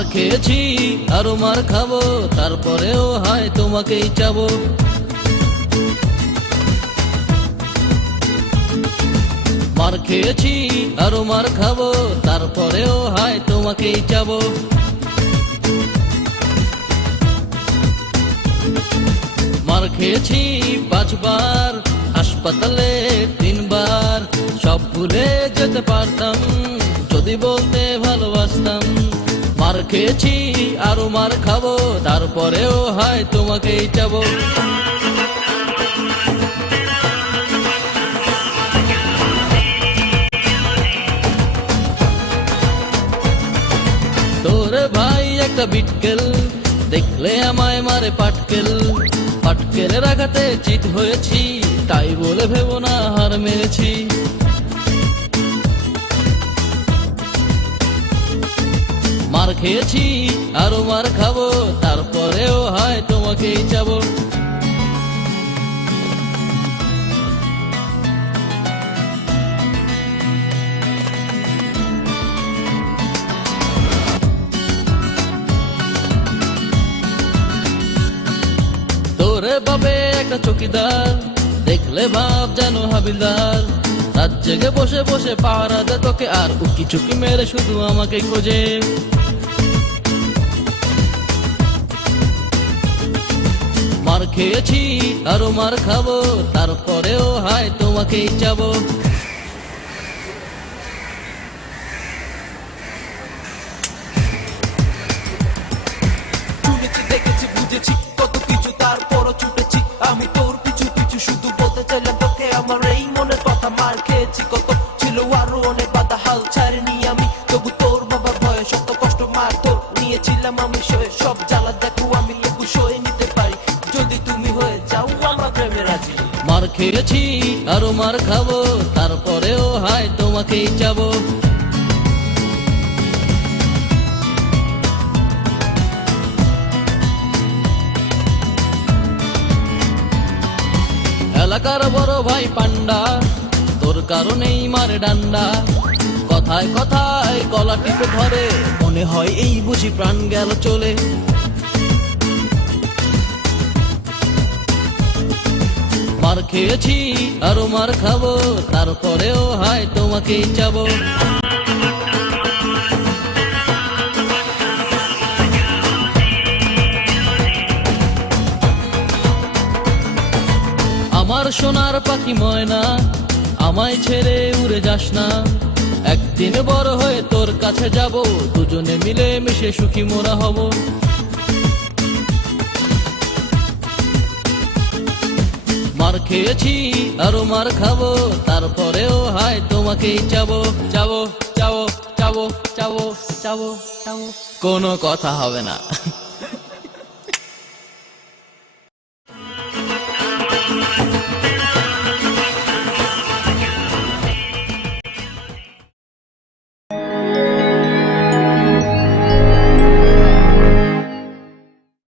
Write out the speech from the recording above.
মার খেয়েছি আরো মার খাবো, তারপরেও হায় তোমাকেই চাবো। মার খেয়েছি আরো মার খাবো, তারপরেও হায় তোমাকেই চাবো। মার খেয়েছি 5 বার, হাসপাতালে 3 বার, সব ভুলে যেতে পারতাম যদি বলতে ভালোবাসতাম। মার খেয়েছি আরো মার খাবো, তারপরেও হায় তোমাকেই চাবো। তোরে ভাই একটা বিটকেল, দেখলে আমায় মারে পাটকেল। পাটকেলের আঘাতে চিত হয়েছি, তাই বলে ভেবো না হার মেরেছি। মার খেয়েছি আরো মার খাবো, তারপরেও হায় তোমাকেই চাবো। তোরে বাবে একটা চকিদার, দেখলে ভাব যেন হাবিলদার। রাত জেগে বসে বসে পাহারা দে তোকে, আর উকি চুকি মেরে শুধু আমাকে খোঁজে। মার খেয়েছি আরো মার খাবো, তারপরেও হায় তোমাকেই চাবো। শুনেছি দেখেছি বুঝেছি কত কিছু, তারপরও ছুটেছি আমি তোর পিছু পিছু। শুধু বলতে চাইলাম তোকে আমার এই মনের কথা। মার খেয়েছি কত, ছিল আরো অনেক বাধা, হাল ছাড়িনি আমি তবু তোর বাবার ভয়ে। শত কষ্ট মার তোর নিয়েছিলাম আমি সয়ে, সব জ্বালা দেখো আমি লেবু সয়ে নিতে পারি যদি তুমি হয়ে যাও আমার প্রেমে রাজি। মার খেয়েছি আরো মার খাবো, তারপরেও হায় তোমাকেই চাবো। এলাকার বড় ভাই পান্ডা, তোর কারণেই মারে ডান্ডা। কথায় কথায় গলা টিপে ধরে, মনে হয় এই বুঝি প্রাণ গেল চলে। মার খেয়েছি আরো মার খাবো, তারপরেও হায় তোমাকেই চাবো। আমার সোনার পাখি ময়না, আমায় ছেড়ে উড়ে যাস না। একদিন বড় হয়ে তোর কাছে যাব, দুজনে মিলে মিশে সুখী মোরা হব। মার খেয়েছি আরো মার খাবো, তারপরেও হায় তোমাকেই চাবো। চাবো চাবো চাবো চাবো চাবো চাবো, কোনো কথা হবে না।